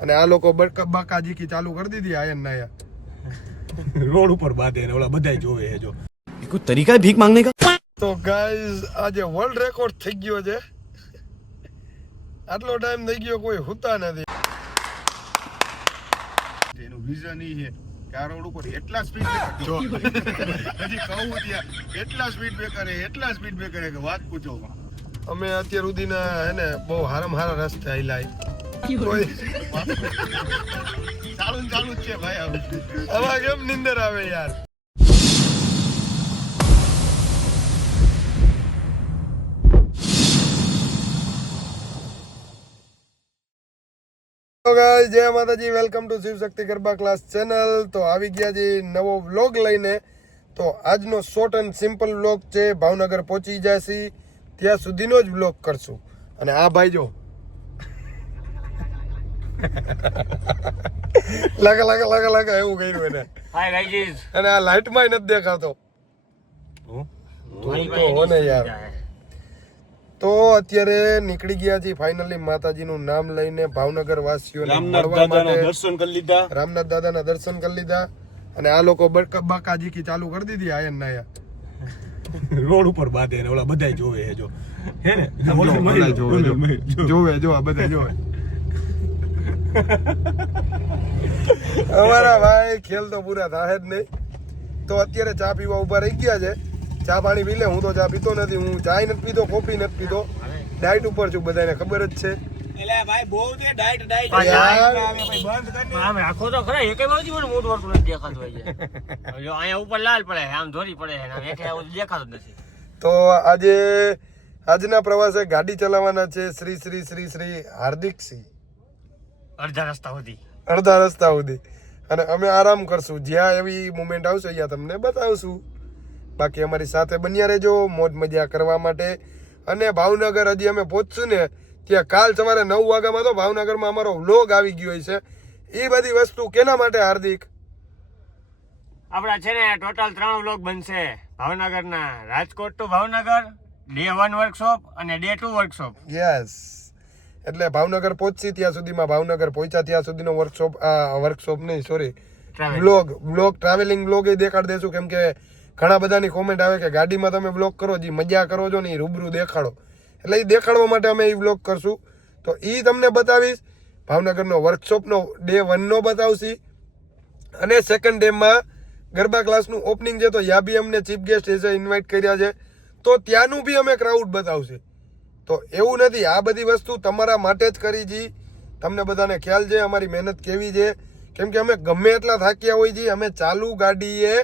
અને આ લોકો બાકાજી ચાલુ કરી દીધી આયન નાયા રોડ ઉપર બાંધે ને ઓલા બધાય જોવે છે જો કોઈ તરીકા ભીખ માંગને કા. તો ગાઈઝ આજે વર્લ્ડ રેકોર્ડ થઈ ગયો છે. આટલો ટાઈમ થઈ ગયો કોઈ હુતા નથી. એનું વિઝન ઈ છે કે આ રોડ ઉપર એટલા સ્પીડ બ્રેકર જો હજી કહું ત્યાં એટલા સ્પીડ બ્રેકર કે વાત પૂછો. અમે અત્યાર સુધીના હે ને બહુ હારા રસ્તે હાલ્યા કોઈ ચાલુ જ છે ભાઈ આવા કેમ નિંદર આવે યાર. જય માતાજી, welcome to Shiv Shakti garba class channel. તો આવી ગયા છે નવો વ્લોગ લઈને. તો આજનો શોર્ટ એન્ડ સિમ્પલ વ્લોગ છે. ભાવનગર પહોંચી જશે ત્યાં સુધીનો જ વ્લોગ કરશું. અને આ ભાઈ જો લાગે એવું કર્યું એને. Hi guys. અને આ લાઈટમાં નથી દેખાતો તો ને યાર. તો અત્યારે નીકળી ગયા છીએ ફાઇનલી માતાજીનું નામ લઈને ભાવનગર વાસીઓને મળવા માટે. દર્શન કરી લીધા, રામનાથ દાદાના દર્શન કરી લીધા. અને આ લોકો બાકાજી ચાલુ કરી દીધી આયન નાયા રોડ ઉપર બાંધે ને ઓલા બધાય જોવે છે જો હે ને જોવે જો આ બધા જોવે. અમારા ભાઈ ખેલ તો પૂરા થાય જ નહીં. તો અત્યારે ચા પીવા ઉભા રહી ગયા છે. ચા પાણી પી લે. હું તો ચા પીતો નથી. હું ચાય નથી પીતો, કોફી નથી પીતો. ડાયટ ઉપર છું, બધાને ખબર જ છે. એટલે ભાઈ બહુ તે ડાયટ યાર બંધ કરી આમ આખો તો ખરા એકે બાજુ મને મોટું વર્તું નથી દેખાતું હોય છે. જો અહીંયા ઉપર લાલ પડે આમ ધોરી પડે છે આમ એકે આવું દેખાતું જ નથી. તો આજના પ્રવાસે ગાડી ચલાવવાના છે શ્રી શ્રી શ્રી શ્રી હાર્દિકસિંહ અડધા રસ્તા સુધી અડધા રસ્તા સુધી. અને અમે આરામ કરશું. જ્યાં એવી મુમેન્ટ આવશે અહીંયા તમને બતાવશું. બાકી અમારી સાથે બન્યા રહેજો મોજ મજા કરવા માટે. અને ભાવનગર હજી અમે પહોંચશું ને ત્યાં કાલ સવારે 9 વાગ્યામાં તો ભાવનગરમાં અમારો વ્લોગ આવી ગયો છે. એ બધી વસ્તુ કેના માટે હાર્દિક? આપડા છે ને ટોટલ 3 વ્લોગ બનશે ભાવનગરના. Rajkot to Bhavnagar, day 1 workshop અને ડે 2 વર્કશોપ. યસ. એટલે ભાવનગર પહોંચી ત્યાં સુધીમાં, ભાવનગર પહોંચ્યા ત્યાં સુધીનો વર્કશોપ નહીં સોરી વ્લોગ ટ્રાવેલિંગ વ્લોગ એ દેખાડી દેશું. કેમ કે ઘણા બધાની કોમેન્ટ આવે કે ગાડીમાં તમે વ્લોગ કરો, જે મજા કરો છો ને એ રૂબરૂ દેખાડો. એટલે એ દેખાડવા માટે અમે એ વ્લોગ કરશું. તો એ તમને બતાવીશ. ભાવનગરનો વર્કશોપનો ડે 1 નો બતાવશી. અને સેકન્ડ ડેમાં ગરબા ક્લાસનું ઓપનિંગ છે. તો યા બી અમને ચીફ ગેસ્ટ એઝ ઇન્વાઇટ કર્યા છે. તો ત્યાંનું બી અમે ક્રાઉડ બતાવશે. તો એવું નથી, આ બધી વસ્તુ તમારા માટે જ કરી છે. તમને બધાને ખ્યાલ છે અમારી મહેનત કેવી છે. કેમ કે અમે ગમે એટલા થાક્યા હોય છીએ, અમે ચાલુ ગાડીએ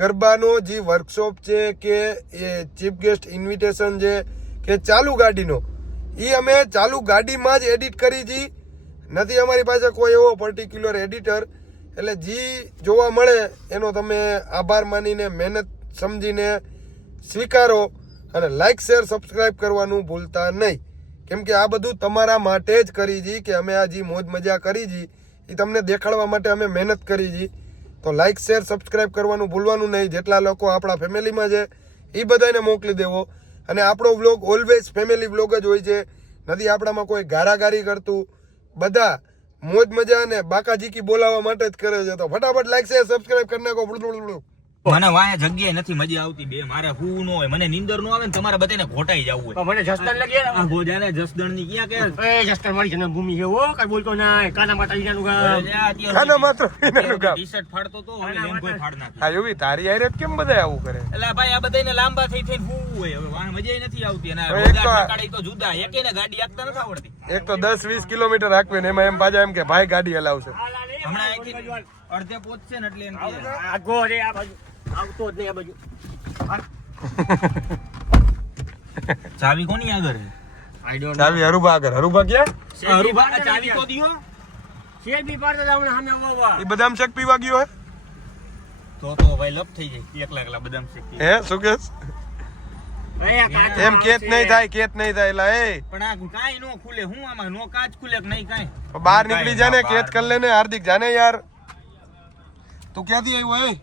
ગરબાનો જે વર્કશોપ છે કે એ ચીફ ગેસ્ટ ઇન્વિટેશન છે કે ચાલુ ગાડીનો એ અમે ચાલુ ગાડીમાં જ એડિટ કરી છે. નથી અમારી પાસે કોઈ એવો પર્ટિક્યુલર એડિટર. એટલે જે જોવા મળે એનો તમે આભાર માનીને મહેનત સમજીને સ્વીકારો. અને લાઇક શેર સબસ્ક્રાઇબ કરવાનું ભૂલતા નહીં. કેમ કે આ બધું તમારા માટે જ કરી છે કે અમે આ જે મોજ મજા કરી છે એ તમને દેખાડવા માટે અમે મહેનત કરી છે. તો લાઇક શેર સબસ્ક્રાઇબ કરવાનું ભૂલવાનું નહીં. જેટલા લોકો આપણા ફેમિલીમાં છે એ બધાને મોકલી દેવો. અને આપણો વ્લોગ ઓલવેઝ ફેમિલી વ્લોગ જ હોય છે. નથી આપણામાં કોઈ ગારાગારી કરતું. બધા મોજ મજા અને બાકાજીકી બોલાવવા માટે જ કરે છે. તો ફટાફટ લાઇક શેર સબસ્ક્રાઇબ કરી નાખો. મને વાયા જગ્યાએ નથી મજા આવતી. બે મારે હું નો હોય, મને નીંદર નો આવે ને તમારે બધાને ઘોટાઈ જવું હોય. મને જસદણ લગી આ ગોજાને જસદણ ની ક્યાં કે એ જસદણ મારી જન્મભૂમિ છે. ઓ કઈ બોલતો ના. કાના માતાજીનું ગામ. ખાના માત્ર પીનાનું કામ. ટી-શર્ટ ફાડતો તો હવે લેંગોય ફાડ નાખી. આ એવી તારી આયરે કેમ બધા આવું કરે? એટલે ભાઈ આ બધાને લાંબા થઈ થઈને હું હોય હવે વાણ મજા નથી આવતી. અને હવે એક તો રોજા ઠકાડી તો જુદા એકેને ગાડી આપતા નથી આવડતી. એક તો 10-20 કિલોમીટર હાંકવે ને એમાં એમ પાછા એમ કે ભાઈ ગાડી હલાવશે. હમણાં અહીંથી અડધે પહોંચશે ને એટલે એમ કે આગો રે આ બાજુ આવતો જ નહીં. આ બાજુ ચાવી કોની આગળ છે? આઈ ડોન્ટ ચાવી હરુભા આગળ. હરુભા ક્યાં? અરુભા ચાવી તો દિયો. શેર બી પાડતા જાવ ને સામે આવવા. એ બદામ શેક પીવા ગયો હે? તો ભાઈ લપ થઈ જાય. એકલા બદામ શેકી. હે શું કેસ? એમ કેત નહીં થાય એટલે એ પણ આ કાઈ નો ખુલે. હું આમાં નો કાચ ખુલે કે નહીં કાઈ. બહાર નીકળી જા ને, કેત કર લેને. હાર્દિક જાને યાર. તું ક્યાંથી આવ્યો?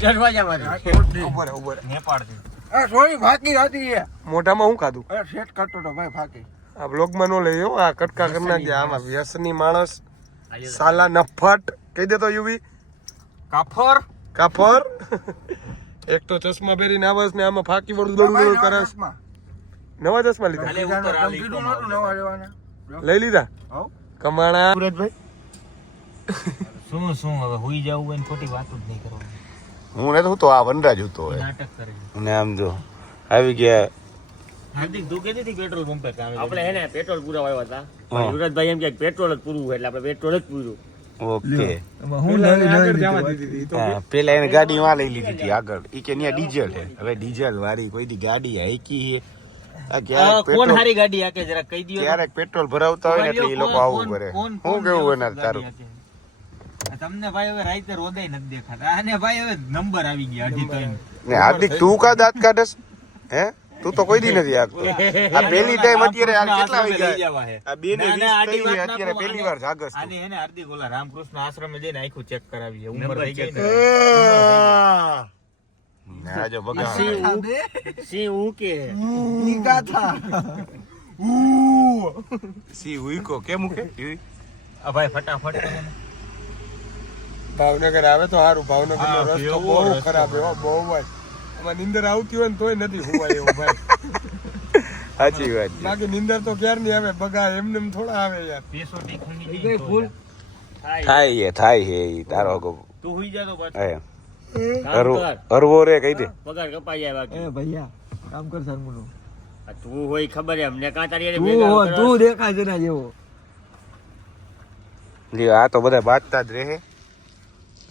દરવાજામાંથી. ઉભર નેપાળથી. મોઢામાં શું ખાધું? સેટ કરતો તો ભાઈ ફાકી. આ બ્લોગમાં નો લઈ આ કટકા કરી નાખજે આમાં વ્યસની માણસ સાલા નફટ કહી દે તો યુવી કાફર કાફર એક તો ચશ્મા પહેરીને આવસ ને આમાં ફાકી વળું દડું કરસ નવા ચશ્મા લીધા ખાલી ઉતર હાલે ઈ કીધું નહોતું નવા લેવાના લઈ લીધા હવ કમાણા સુરજભાઈ શું હવે હુઈ જાવું હોય ને ખોટી વાતો જ નહીં કરવાની હું ને તો આ વનરાજ હતો નાટક કરે અને આમ જો આવી ગયા હાર્દિક તું કહેતી હતી પેટ્રોલ પંપે કામ આપણે હે ને પેટ્રોલ પૂરા આવ્યા હતા યુવરાજભાઈ એમ કે પેટ્રોલ જ પૂરું હોય એટલે આપણે પેટ્રોલ જ પૂરું. ઓકે હું પેલા એને ગાડી માં લઈ લીધી હતી આગળ ઈ કે ન્યા ડીઝલ છે હવે ડીઝલ વાળી કોઈ દી ગાડી હાઈકી છે આ ક્યારેક કોણ પેટ્રોલ હારી ગાડી આકે જરા કહી દયો ક્યારેક પેટ્રોલ ભરાવતા હોય ને એટલે ઈ લોકો આવું કરે હું કેવું એના તારું તમને ભાઈ હવે રાઈતે રોદાય નથી દેખાતા આને ભાઈ હવે નંબર આવી ગયા અઢી ત્રણ ને હાર્દિક તું કા દાંત કાઢસ હે તું તો કોઈ દી નથી આગતો આ પહેલી ટાઈમ અત્યારે આ કેટલા વાગી ગયા આ બે ને 20 થઈ ગયા અત્યારે પહેલી વાર જાગસ તું. આને હે ને હાર્દિક ઓલા રામકૃષ્ણ આશ્રમે જઈને આખું ચેક કરાવી ઉંમર થઈ ગઈ ને ને આજે બગા સિંહ ઉકે સી ઉઈકો કેમ ઉકે આ ભાઈ ફટાફટ કરે ને. ભાવનગર આવે તો સારું ભાવનગર નો રસ્તો બહુ ખરાબ હો બહુ જ આમાં નીંદર આવતી હોય ને તોય નથી હોવાય એવું ભાઈ સાચી વાત છે બાકી નીંદર તો ક્યારે નહીં આવે બગા એમને એમ થોડા આવે યાર પેસો ટીખંગી જઈ ફૂલ થાય હે ઈ તારો કો તું હુઈ જા તો પાછો હે કામ કર. અરવો રે કહી દે પગાર કપાઈ જાય બાકી. ભૈયા કામ કર સરમુનો આ તું હોય ખબર એમ ને કાં તારી હારે ભેગા કરો. તું દેખાય છે ના જેવો લ્યો આ તો બધા બાજતા જ રહે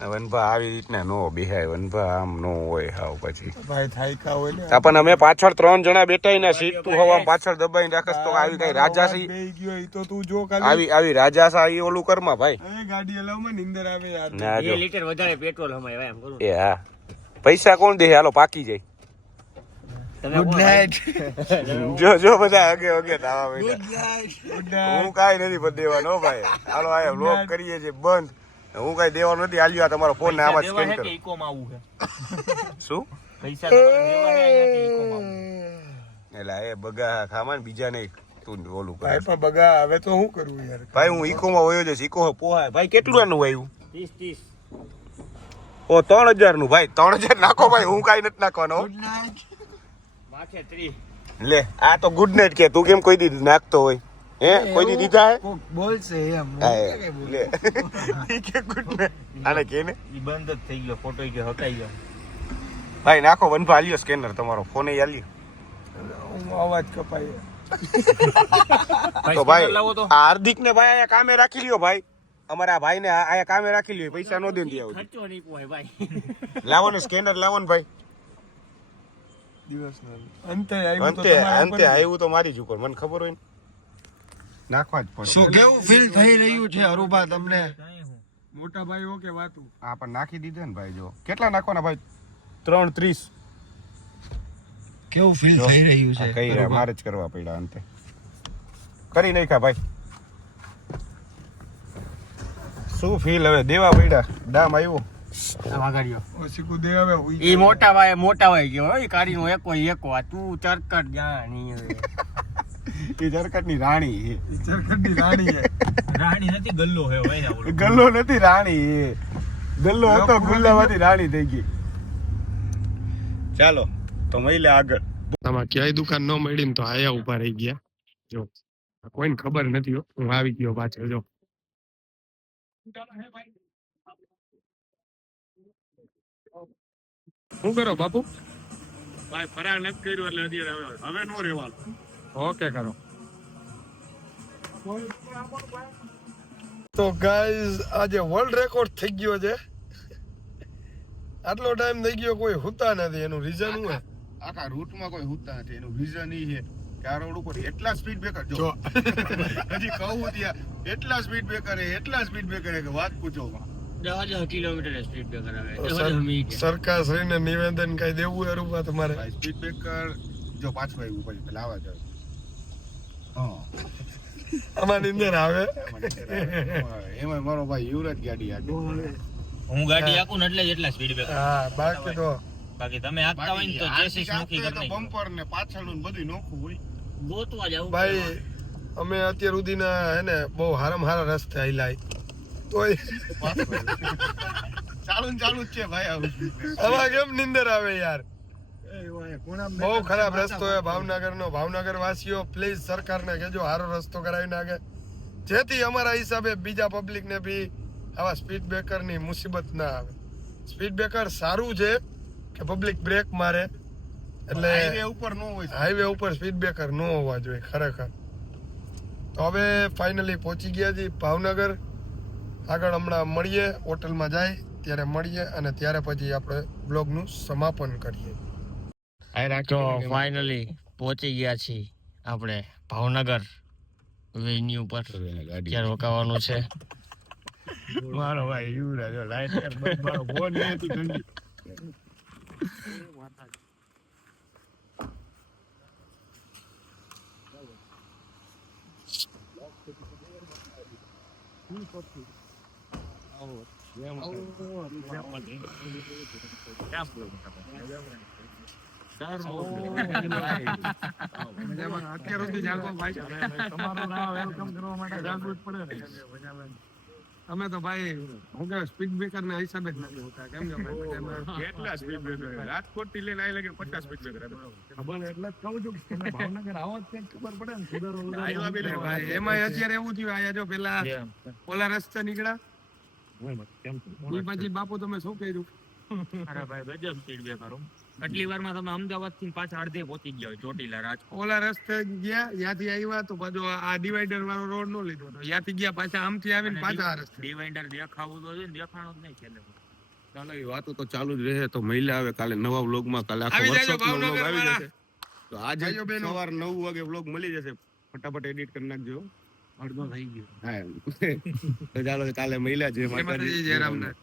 વનભા આવી રીતના નો બેહાય વનભા આમ નો હોય હાવ પછી ભાઈ થાયકા હોય ને આપણને અમે પાછળ 3 જણા બેઠા ને સીટ તું હવા પાછળ દબાઈને રાખસ તો આવી કઈ રાજાસી બેહી ગયો ઈ તો તું જો ખાલી આવી રાજાસા ઈ ઓલું કરમાં ભાઈ એ ગાડી હલાવમાં નીંદર આવે યાર ના 2 જો લીટર વધારે પેટ્રોલ હમાય એમ કરું. એ હા પૈસા કોણ દે હાલો પાકી જાય તમે કોણ? જો બધા અગે દાવા બેઠા હું કાઈ નથી પણ દેવાનો હો ભાઈ હાલો આ વ્લોગ કરીએ છે બંધ હું કઈ દેવાનું નથી આલ્યો આ તમારો ફોન ને આમાં દેવા સ્કેન હે કરો કે ઇકોમાં આવું છે શું પૈસા તમારે દેવા હે કે ઇકોમાં આવું એલા એ બગા ખામાં બીજા નહીં તું ઓલું કરે ભાઈ પણ બગા હવે તો શું કરવું યાર ભાઈ હું ઇકોમાં વયો જઈશ ઇકો પોહાય ભાઈ કેટલું આનું આવ્યું 30 ઓ 3000 નું ભાઈ 3000 નાખો ભાઈ હું કાઈ નથી નાખવાનો હો. માથે 30 લે આ તો ગુડ નાઈટ કે તું કેમ કોઈ દી નાખતો હોય હે કોઈ દી દીધા હે બોલશે એમ હા, લે ઈ કે ગુડ નાઈટ આને કે ને ઈ બંધ જ થઈ ગયો ફોટો ગયો હકાઈ ગયો ભાઈ નાખો વનભા આલ્યો સ્કેનર તમારો ફોન એ આલ્યો હું અવાજ કપાય તો ભાઈ લાવો તો આ હાર્દિક ને ભાઈ અહીંયા કામે રાખી લ્યો ભાઈ અમારા ભાઈ ને અહીંયા કામે રાખી લ્યો પૈસા નો દેન આવું ખર્ચો નહીં પોહાય ભાઈ. લાવો ને સ્કેનર લાવો ને ભાઈ અંતે આવ્યું તો અંતે તમારા અંતે આવ્યું તો મારી જ ઉપર મને ખબર હોય ને નાખવા જ પડે શું કેવું ફીલ થઈ રહ્યું છે અરુભા તમને મોટા ભાઈ ઓકે વાતું આ પણ નાખી દીધા ને ભાઈ જો કેટલા નાખવાના ભાઈ 330 કેવું ફીલ થઈ રહ્યું આ કઈ રહ્યા મારે જ કરવા પડ્યા અંતે કરી નાખ્યા ભાઈ શું ફીલ હવે દેવા પડ્યા દામ આવ્યો આ વાઘાડીઓ. ઓસીકુ દે હવે હુઈ ઈ મોટા ભાઈ ગયો હોય કાઢીનો એકો આ તું ચરકટ જાણી હવે. એ જરકટની રાણી છે ચરખડી રાણી છે રાણી નથી ગલ્લો હે ભાઈ ના ઓલો ગલ્લો નથી રાણી એ ગલ્લો હતો ગુલ્લામાંથી રાણી થઈ ગઈ ચાલો તો મહિલા આગળ આમાં ક્યાંય દુકાન ન મળી ને તો આયા ઉભા રહી ગયા જો કોઈને ખબર નથી હો હું આવી ગયો પાછળ જો શું કરો બાપુ ભાઈ ફરાર નથી કર્યું એટલે અત્યારે હવે નો રહેવાનું ઓકે કરો તો ગાઈઝ આજે વર્લ્ડ રેકોર્ડ થઈ ગયો છે આટલો ટાઈમ થઈ ગયો કોઈ હુતા નથી એનું રીઝન શું હે આખા રૂટમાં કોઈ હુતા નથી એનું રીઝન ઈ છે કે આ રોડ ઉપર એટલા સ્પીડ બ્રેકર જો હજી કહું ત્યાં એટલા સ્પીડ બ્રેકર કે વાત પૂછો 10,000 કિલોમીટર સ્પીડ બ્રેકર આવે 10,000 મિનિટ. સરકાર શ્રીને નિવેદન કઈ દેવું અરુભા તમારે સ્પીડ બ્રેકર જો પાછું આવ્યું પછી પેલા આવા જાવ હા આમાં નીંદર આવે એમાં મારો ભાઈ યુવરાજ ગાડી આગળ હું ગાડી આકું ને એટલે જ એટલા સ્પીડ બ્રેકર હા બાકી તો બાકી તમે આકતા હોય ને તો ચેસિસ નોખી કરી નાખો બમ્પર ને પાછળનું ને બધું નોખું હોય ગોતવા જાવ ભાઈ અમે અત્યાર સુધીના હે ને બહુ હારામાં હારા રસ્તે હાલ્યા તોય ચાલુ જ છે ભાઈ આમાં કેમ નિંદર આવે યાર બહુ ખરાબ રસ્તો છે ભાવનગરનો. ભાવનગર વાસીઓ પ્લીઝ સરકારને કહેજો સારો રસ્તો કરાવી નાખે, જેથી અમારા હિસાબે બીજા પબ્લિકને બી આવા સ્પીડ બ્રેકરની મુસીબત ના આવે. સ્પીડ બ્રેકર સારું છે કે પબ્લિક બ્રેક મારે, એટલે હાઈવે ઉપર ન હોય. હાઈવે ઉપર સ્પીડ બ્રેકર ન હોવા જોઈએ ખરેખર. તો હવે ફાઇનલી પહોંચી ગયા છીએ ભાવનગર. આગળ હમણાં મળીએ, હોટલમાં જાય ત્યારે મળીએ અને ત્યારે પછી આપણે બ્લોગનું સમાપન કરીએ. તો ફાઇનલી પહોંચી ગયા છીએ આપણે ભાવનગર વેન્યુ પર. ક્યારે રોકાવાનું છે? મારો ભાઈ યુવરાજ લાઈટ મારો ફોન નહીં હતું ઠંડી. અમે તો ભાઈ હું કે સ્પીડ બ્રેકર ના હિસાબે જ નથી હોતા, કેમ કે કેટલા સ્પીડ બ્રેકર રાજકોટ થી લઈને લગે 50 સ્પીડ બ્રેકર ખબર એટલે જ કહું છું કે ભાવનગર આવો જ ખબર પડે ને ભાઈ. એમાં અત્યારે એવું થયું, આયા જો પેલા ઓલા રસ્તે નીકળ્યા પછી બાપુ તમે શું કર્યું? અરે ભાઈ ગજબ સ્પીડ બ્રેકર. આટલી વારમાં તમે અમદાવાદ થી પાછા અડધે પહોંચી ગયા હોય ચોટીલા રાજકોટ. ઓલા રસ્તે ગયા, ત્યાંથી આવ્યા તો પાછો આ ડિવાઈડર વાળો રોડ નો લીધો તો ત્યાંથી ગયા પાછા આમથી આવીને પાછા આ રસ્તે. ડિવાઈડર દેખાવું તો છે ને, દેખાણો જ નહીં છેલ્લે. ચાલો એ વાતો તો ચાલુ જ રહે. તો મહિલા આવે કાલે નવા વ્લોગમાં, કાલે આખો આવી જાજો વર્કશોપનો વ્લોગ ભાવનગર આવી વાળા. જશે. તો આજે ભાઈઓ બહેનો. સવાર 9 વાગે વ્લોગ મળી જશે. ફટાફટ એડિટ કરી નાખજો. અડધો થઈ ગયો. હા તો ચાલો કાલે મહિલા જે જય માતાજી, જય રામનાથ.